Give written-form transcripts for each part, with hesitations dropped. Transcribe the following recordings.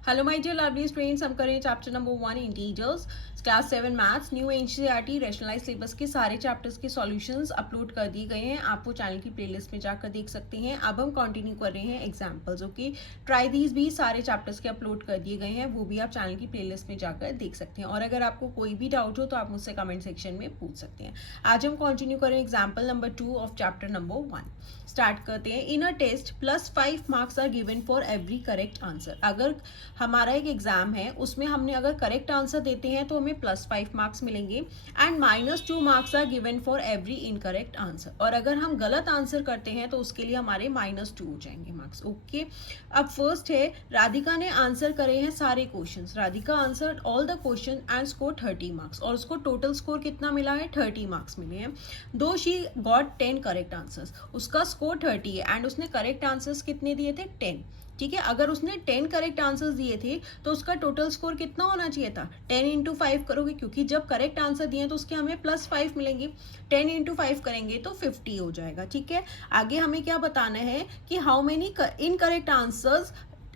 Hello my dear lovely students, हम करें chapter number 1 integers class 7 maths new NCERT rationalised syllabus के सारे chapters के सॉल्यूशंस अपलोड कर दिए गए हैं। आप वो चैनल की प्लेलिस्ट में जाकर देख सकते हैं। अब हम कंटिन्यू कर रहे हैं एग्जांपल्स। ओके, ट्राई दीज भी सारे चैप्टर्स के अपलोड कर दिए गए हैं, वो भी आप चैनल की प्लेलिस्ट में जाकर देख सकते हैं। और अगर आपको कोई भी डाउट हो तो आप मुझसे कमेंट सेक्शन में पूछ सकते हैं। आज हम कंटिन्यू करें example number 2 of chapter number 1। Start करते हैं। In a test +5 marks are given for every correct answer. अगर हमारा एक एग्जाम है, उसमें हमने अगर करेक्ट आंसर देते हैं तो हमें +5 मार्क्स मिलेंगे and -2 marks are given for every incorrect answer. और अगर हम गलत आंसर करते हैं तो उसके लिए हमारे -2 हो जाएंगे मार्क्स। ओके, अब फर्स्ट है, राधिका ने आंसर करे हैं सारे questions. Radhika answer all the question and score 30 marks. और उसको टोटल स्कोर कितना मिला है? 30 मार्क्स मिले हैं। दो शी गॉट 10 करेक्ट आंसर्स। उसका स्कोर 30 है एंड उसने करेक्ट आंसर्स कितने दिए थे? 10। ठीक है, अगर उसने 10 करेक्ट आंसर्स दिए थे तो उसका टोटल स्कोर कितना होना चाहिए था? 10 इंटू 5 करोगे, क्योंकि जब करेक्ट आंसर दिए तो उसके हमें +5 मिलेंगे। 10 इंटू 5 करेंगे तो 50 हो जाएगा। ठीक है, आगे हमें क्या बताना है कि how many incorrect answers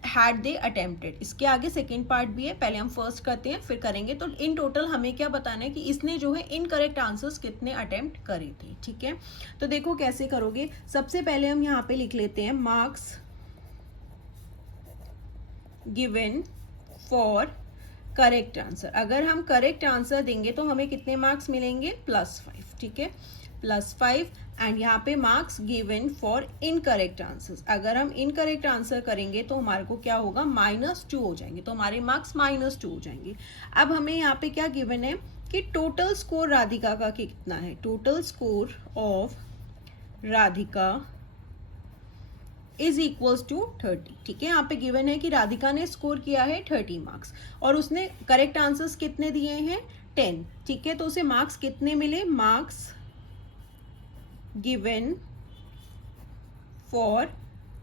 had they attempted. इसके आगे सेकेंड पार्ट भी है, पहले हम फर्स्ट करते हैं फिर करेंगे। तो इन टोटल हमें क्या बताना है कि इसने जो है इनकरेक्ट आंसर्स कितने अटेम्प्ट करे थे। ठीक है, तो देखो कैसे करोगे। सबसे पहले हम यहाँ पे लिख लेते हैं marks given for correct answer. अगर हम करेक्ट आंसर देंगे तो हमें कितने मार्क्स मिलेंगे? +5। ठीक है, +5 एंड यहाँ पे marks given for incorrect answers. अगर हम इनकरेक्ट आंसर करेंगे तो हमारे को क्या होगा? -2 हो जाएंगे, तो हमारे मार्क्स -2 हो जाएंगे। अब हमें यहाँ पे क्या गिवन है कि टोटल स्कोर राधिका का कितना है? Total score of Radhika is equals to 30। ठीक है, यहाँ पे गिवन है कि राधिका ने स्कोर किया है 30 मार्क्स और उसने करेक्ट आंसर्स कितने दिए हैं? 10। ठीक है, तो उसे मार्क्स कितने मिले? Marks given for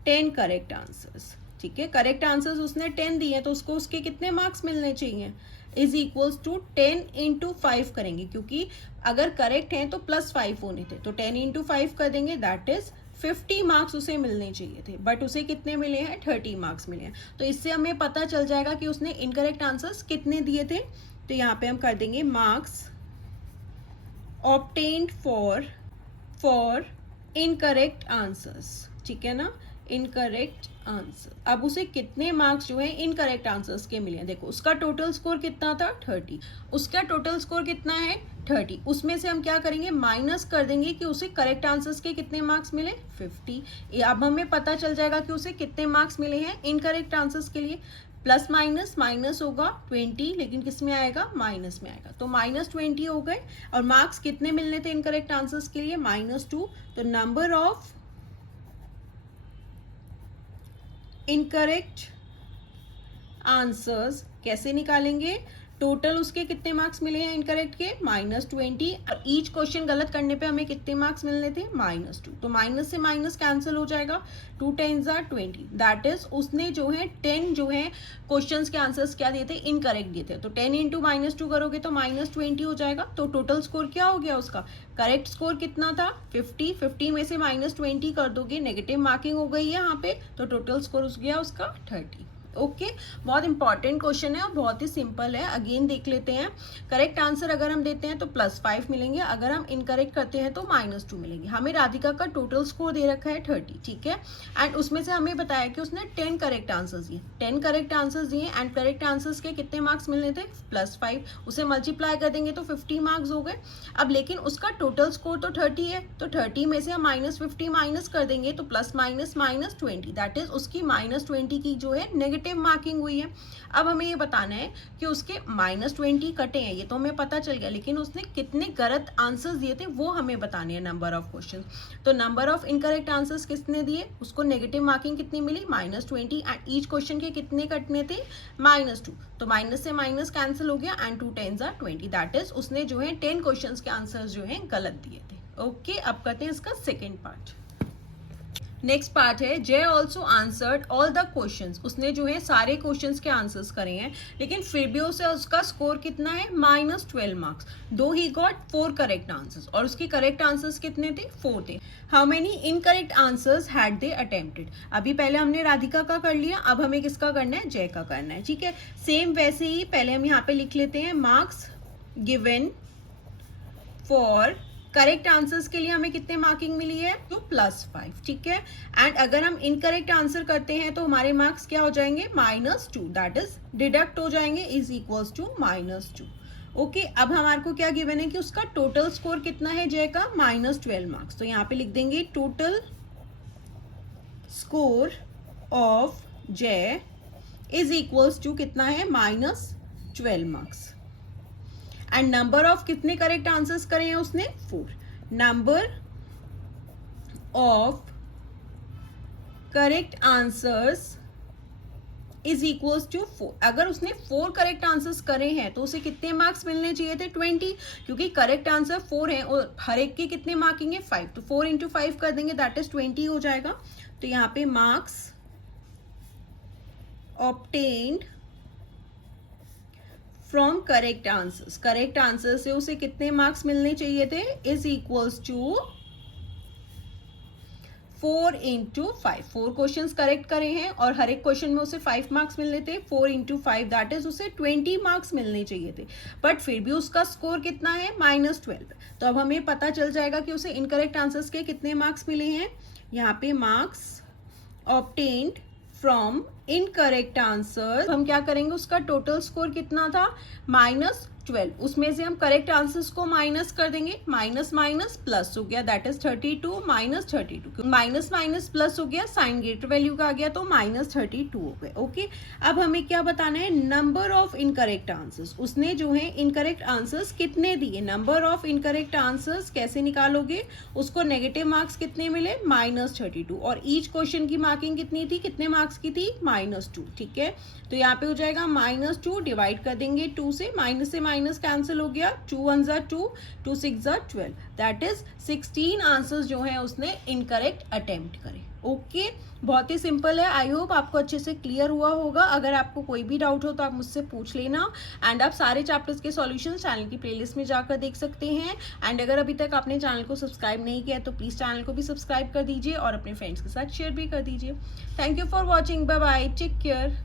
10 correct answers. ठीक है, करेक्ट आंसर्स उसने 10 दिए तो उसको उसके कितने मार्क्स मिलने चाहिए? इज इक्वल्स टू 10 इंटू 5 करेंगे, क्योंकि अगर करेक्ट है तो +5 होने थे, तो 10 इंटू 5 कर देंगे, दैट इज 50 मार्क्स उसे मिलने चाहिए थे, बट उसे कितने मिले हैं? 30 मार्क्स मिले हैं। तो इससे हमें पता चल जाएगा कि उसने इनकरेक्ट आंसर्स कितने दिए थे। तो यहाँ पे हम कर देंगे marks obtained for incorrect answers. ठीक है ना, इनकरेक्ट आंसर। अब उसे कितने मार्क्स जो है इनकरेक्ट आंसर्स के मिले हैं? देखो, उसका टोटल स्कोर कितना था? 30। उसका टोटल स्कोर कितना है? 30। उसमें से हम क्या करेंगे? माइनस कर देंगे कि उसे करेक्ट आंसर्स के कितने मार्क्स मिले? 50। अब हमें पता चल जाएगा कि उसे कितने मार्क्स मिले हैं इनकरेक्ट आंसर्स के लिए। प्लस माइनस, माइनस होगा 20, लेकिन किस में आएगा? माइनस में आएगा, तो -20 हो गए। और मार्क्स कितने मिलने थे इनकरेक्ट आंसर्स के लिए? -2। तो नंबर ऑफ इनकरेक्ट आंसर्स कैसे निकालेंगे? टोटल उसके कितने मार्क्स मिले हैं इनकरेक्ट के? -20। और ईच क्वेश्चन गलत करने पे हमें कितने मार्क्स मिलने थे? -2। तो माइनस से माइनस कैंसिल हो जाएगा, 2 10s are 20। दैट इज उसने जो है 10 जो है क्वेश्चंस के आंसर्स क्या दिए थे? इनकरेक्ट दिए थे। तो 10 इंटू -2 करोगे तो -20 हो जाएगा। तो टोटल स्कोर क्या हो गया उसका? करेक्ट स्कोर कितना था? 50। 50 में से -20 कर दोगे, नेगेटिव मार्किंग हो गई है यहाँ पे, तो टोटल स्कोर हो गया उसका 30। ओके, बहुत इंपॉर्टेंट क्वेश्चन है और बहुत ही सिंपल है। अगेन देख लेते हैं। करेक्ट आंसर अगर हम देते हैं तो +5 मिलेंगे, अगर हम इनकरेक्ट करते हैं तो -2 मिलेंगे। हमें राधिका का टोटल स्कोर दे रखा है 30। ठीक है, एंड उसमें से हमें बताया कि उसने 10 करेक्ट आंसर्स दिए। 10 करेक्ट आंसर्स दिए एंड करेक्ट आंसर्स के कितने मार्क्स मिलने थे? +5। उसे मल्टीप्लाई कर देंगे तो 50 मार्क्स हो गए। अब लेकिन उसका टोटल स्कोर तो 30 है, तो 30 में से हम -50 माइनस कर देंगे तो प्लस माइनस -20, दैट इज उसकी -20 की जो है नेगेटिव मार्किंग हुई है। अब हमें ये बताना है कि उसके -20 कटे हैं, ये तो हमें पता चल गया, लेकिन उसने कितने गलत आंसर्स दिए थे वो हमें बताने हैं, नंबर ऑफ क्वेश्चन। तो नंबर ऑफ इनकरेक्ट आंसर्स किसने दिए? उसको नेगेटिव मार्किंग कितनी मिली? -20 एंड ईच क्वेश्चन के कितने कटने थे? -2। तो माइनस से माइनस कैंसिल हो गया and 2 10s are 20, that is उसने जो है 10 क्वेश्चन के आंसर्स जो है गलत दिए थे। ओके, अब करते हैं इसका सेकेंड पार्ट। नेक्स्ट पार्ट है जय also answered all the questions. उसने जो है सारे क्वेश्चंस के आंसर्स करे हैं, लेकिन फिर भी उसे उसका स्कोर कितना है -12 मार्क्स। दो ही गॉट 4 करेक्ट आंसर्स, और उसके करेक्ट आंसर्स कितने थे? 4 थे। How many incorrect answers had they attempted? अभी पहले हमने राधिका का कर लिया, अब हमें किसका करना है? जय का करना है। ठीक है, सेम वैसे ही पहले हम यहाँ पे लिख लेते हैं marks given for correct answers के लिए हमें कितने मार्किंग मिली है? तो +5। ठीक है, एंड अगर हम इनकरेक्ट आंसर करते हैं तो हमारे मार्क्स क्या हो जाएंगे? -2, दैट इज डिडक्ट हो जाएंगे, इज इक्वल्स टू -2। ओके, अब हमारे को क्या गिवन है कि उसका टोटल स्कोर कितना है जय का? -12 मार्क्स। तो यहाँ पे लिख देंगे total score of Jay is equals to कितना है? -12 मार्क्स। एंड नंबर ऑफ कितने करेक्ट आंसर्स करे हैं उसने? 4। Number of correct answers is equals to 4। अगर उसने 4 करेक्ट आंसर्स करे हैं तो उसे कितने मार्क्स मिलने चाहिए थे? 20, क्योंकि करेक्ट आंसर 4 है और हर एक के कितने मार्किंग है? 5। तो 4 × 5 कर देंगे, दैट इज 20 हो जाएगा। तो यहाँ पे marks obtained from correct answers, correct answer से उसे कितने मार्क्स मिलने चाहिए थे? Is equals to 4 × 5। 4 questions correct करे हैं और हर एक क्वेश्चन में उसे 5 मार्क्स मिलने थे। 4 × 5 दैट इज उसे 20 मार्क्स मिलने चाहिए थे, बट फिर भी उसका स्कोर कितना है? -12। तो अब हमें पता चल जाएगा कि उसे इनकरेक्ट आंसर्स के कितने मार्क्स मिले हैं। यहाँ पे marks obtained from incorrect answer, हम क्या करेंगे? उसका टोटल स्कोर कितना था? -12। उसमें से हम करेक्ट आंसर्स को माइनस कर देंगे, माइनस माइनस प्लस हो गया, that is 32 -32। Minus minus plus हो गया, साइन ग्रेटर वैल्यू का आ गया तो -32 हो गए। ओके, अब हमें क्या बताना है? Number of incorrect answers. उसने जो है इनकरेक्ट आंसर्स कितने दिए? नंबर ऑफ इनकरेक्ट आंसर्स कैसे निकालोगे? उसको नेगेटिव मार्क्स कितने मिले? -32। और ईच क्वेश्चन की मार्किंग कितनी थी? कितने मार्क्स की थी? -2। ठीक है, तो यहाँ पे हो जाएगा -2 डिवाइड कर देंगे 2 से, माइनस से माइनस कैंसिल हो गया, 2 1 ज़ा 2, 2 6 ज़ा 12, दैट इज 16 आंसर्स जो है उसने इनकरेक्ट अटेम्प्ट करे। ओके, बहुत ही सिंपल है। आई होप आपको अच्छे से क्लियर हुआ होगा। अगर आपको कोई भी डाउट हो तो आप मुझसे पूछ लेना। एंड आप सारे चैप्टर्स के सॉल्यूशन चैनल की प्लेलिस्ट में जाकर देख सकते हैं। एंड अगर अभी तक आपने चैनल को सब्सक्राइब नहीं किया तो प्लीज़ चैनल को भी सब्सक्राइब कर दीजिए और अपने फ्रेंड्स के साथ शेयर भी कर दीजिए। Thank you for watching, bye bye, take care.